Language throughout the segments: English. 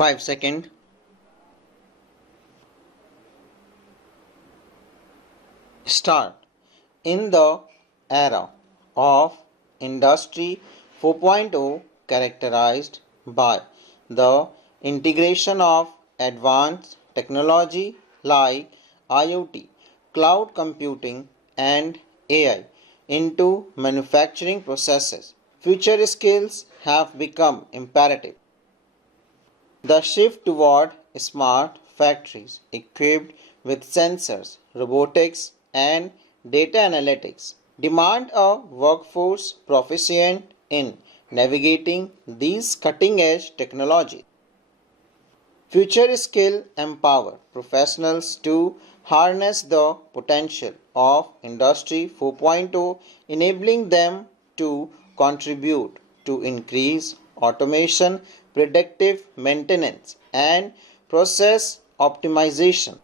5 seconds. Start. In the era of Industry 4.0 characterized by the integration of advanced technology like IoT, cloud computing and AI into manufacturing processes, future skills have become imperative. The shift toward smart factories equipped with sensors, robotics, and data analytics demand a workforce proficient in navigating these cutting edge technologies. Future skill empower professionals to harness the potential of Industry 4.0, enabling them to contribute to increase automation, predictive maintenance, and process optimization.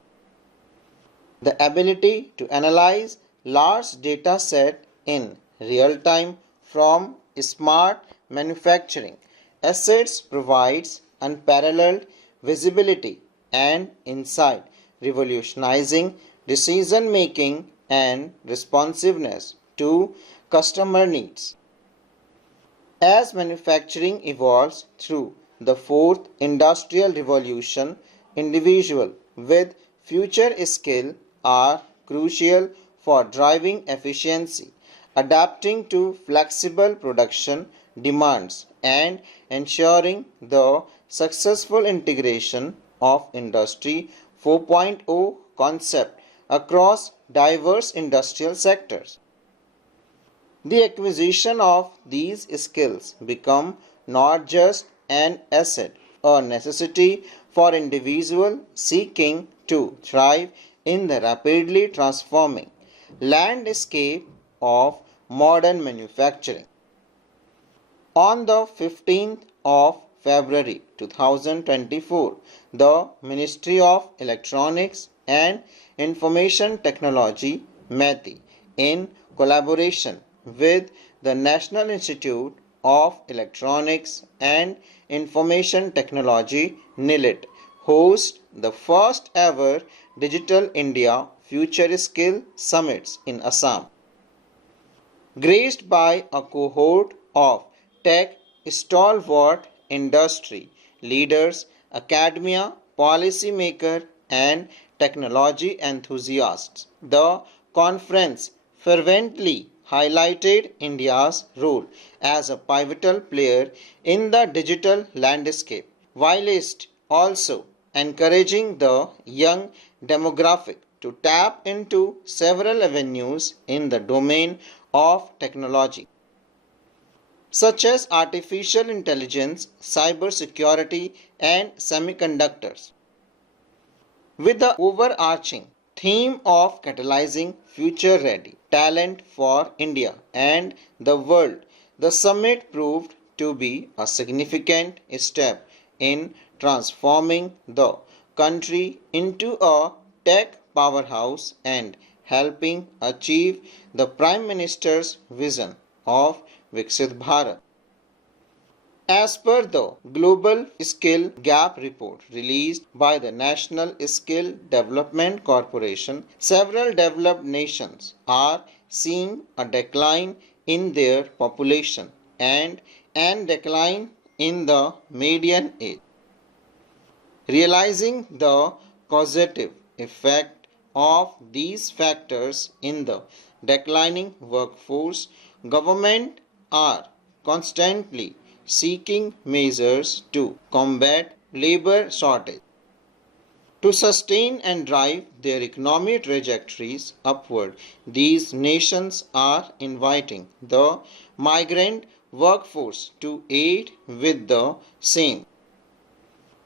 The ability to analyze large data set in real time from smart manufacturing assets provides unparalleled visibility and insight, revolutionizing decision making and responsiveness to customer needs. As manufacturing evolves through the fourth industrial revolution, individuals with future skill are crucial for driving efficiency, adapting to flexible production demands, and ensuring the successful integration of Industry 4.0 concept across diverse industrial sectors. The acquisition of these skills become not just an asset or necessity for individuals seeking to thrive in the rapidly transforming landscape of modern manufacturing. On the 15th of February 2024, the Ministry of Electronics and Information Technology (METI) in collaboration with the National Institute of Electronics and Information Technology (NILIT) host the first ever Digital India Future Skill Summits in Assam. Graced by a cohort of tech stalwart industry leaders, academia, policymakers, and technology enthusiasts, the conference fervently highlighted India's role as a pivotal player in the digital landscape, whilst also encouraging the young demographic to tap into several avenues in the domain of technology, such as artificial intelligence, cybersecurity, and semiconductors. With the overarching theme of catalyzing future ready talent for India and the world, the summit proved to be a significant step in transforming the country into a tech powerhouse and helping achieve the Prime Minister's vision of Viksit Bharat. As per the Global Skill Gap report released by the National Skill Development Corporation, several developed nations are seeing a decline in their population and an decline in the median age. Realizing the causative effect of these factors in the declining workforce, governments are constantly seeking measures to combat labor shortage. To sustain and drive their economic trajectories upward, these nations are inviting the migrant workforce to aid with the same.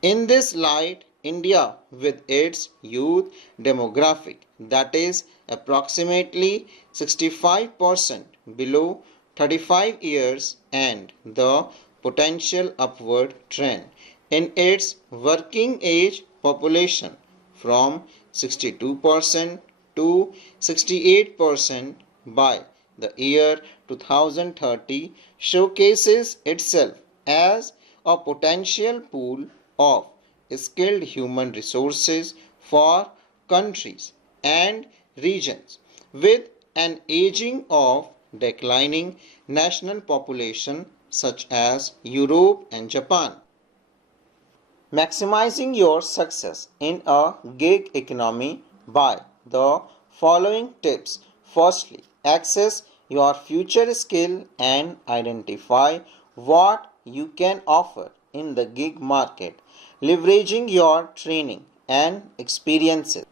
In this light, India, with its youth demographic that is approximately 65% below 35 years and the potential upward trend in its working age population from 62% to 68% by the year 2030 showcases itself as a potential pool of skilled human resources for countries and regions with an aging of declining national population such as Europe and Japan. Maximizing your success in a gig economy by the following tips. Firstly, access your future skill and identify what you can offer in the gig market, leveraging your training and experiences.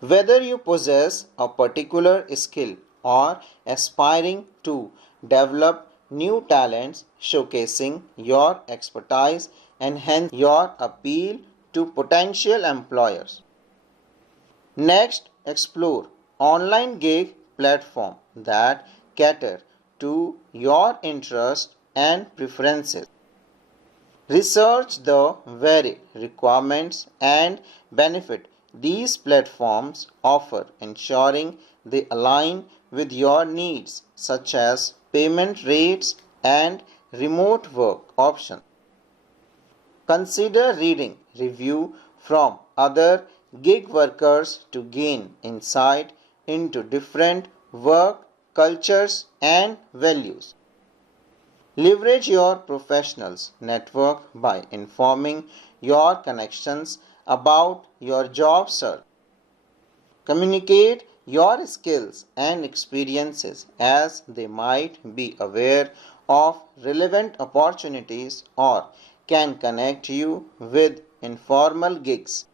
Whether you possess a particular skill or aspiring to develop new talents, showcasing your expertise enhance your appeal to potential employers. Next, explore online gig platforms that cater to your interests and preferences. Research the varied requirements and benefit these platforms offer, ensuring they align with your needs, such as payment rates and remote work options. Consider reading reviews from other gig workers to gain insight into different work cultures and values. Leverage your professionals network by informing your connections about your job search. Communicate your skills and experiences as they might be aware of relevant opportunities or can connect you with informal gigs.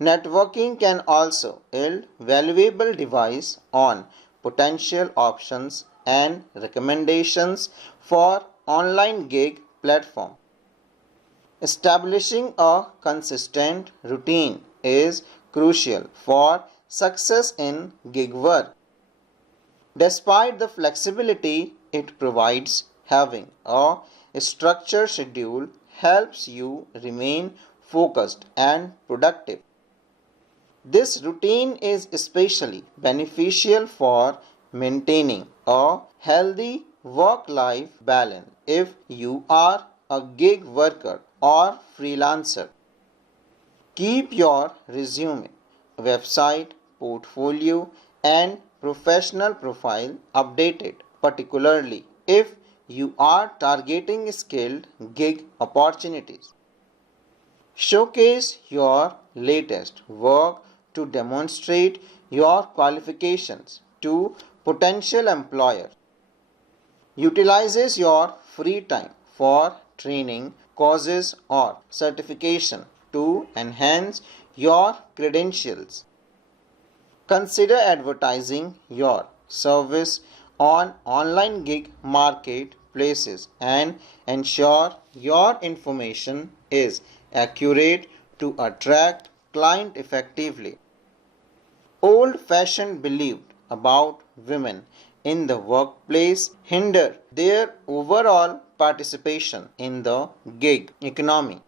Networking can also yield valuable advice on potential options and recommendations for online gig platforms. Establishing a consistent routine is crucial for success in gig work. Despite the flexibility it provides, having a structured schedule helps you remain focused and productive. This routine is especially beneficial for maintaining a healthy work life balance if you are a gig worker or freelancer. Keep your resume, website, portfolio, and professional profile updated, particularly if you are targeting skilled gig opportunities. Showcase your latest work to demonstrate your qualifications to potential employers. Utilizes your free time for training, courses, or certification to enhance your credentials. Consider advertising your service on online gig marketplaces and ensure your information is accurate to attract clients effectively. Old-fashioned beliefs about women in the workplace hinder their overall participation in the gig economy.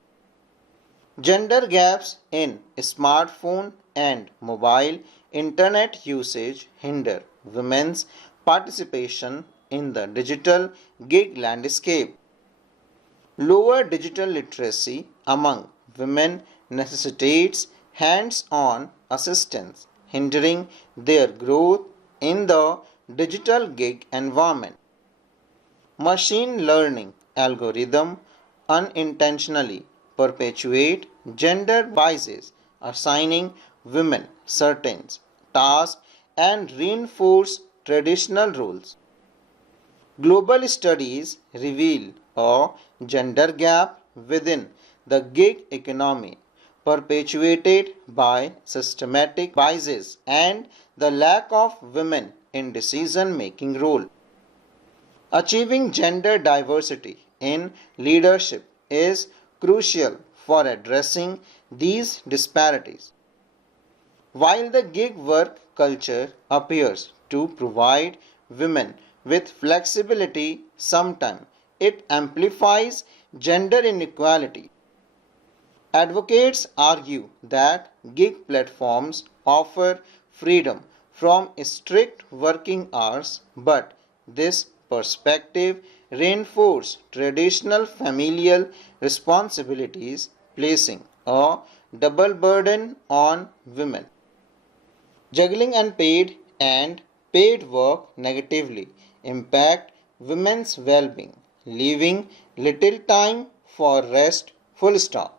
Gender gaps in smartphone and mobile internet usage hinder women's participation in the digital gig landscape. Lower digital literacy among women necessitates hands-on assistance, hindering their growth in the digital gig environment. Machine learning algorithms unintentionally perpetuate gender biases, assigning women certain tasks and reinforce traditional roles. Global studies reveal a gender gap within the gig economy perpetuated by systematic biases and the lack of women in decision-making role. Achieving gender diversity in leadership is crucial for addressing these disparities. While the gig work culture appears to provide women with flexibility, sometimes it amplifies gender inequality. Advocates argue that gig platforms offer freedom from strict working hours, but this perspective reinforces traditional familial responsibilities placing a double burden on women. Juggling unpaid and paid work negatively impact women's well-being, leaving little time for rest. Full stop.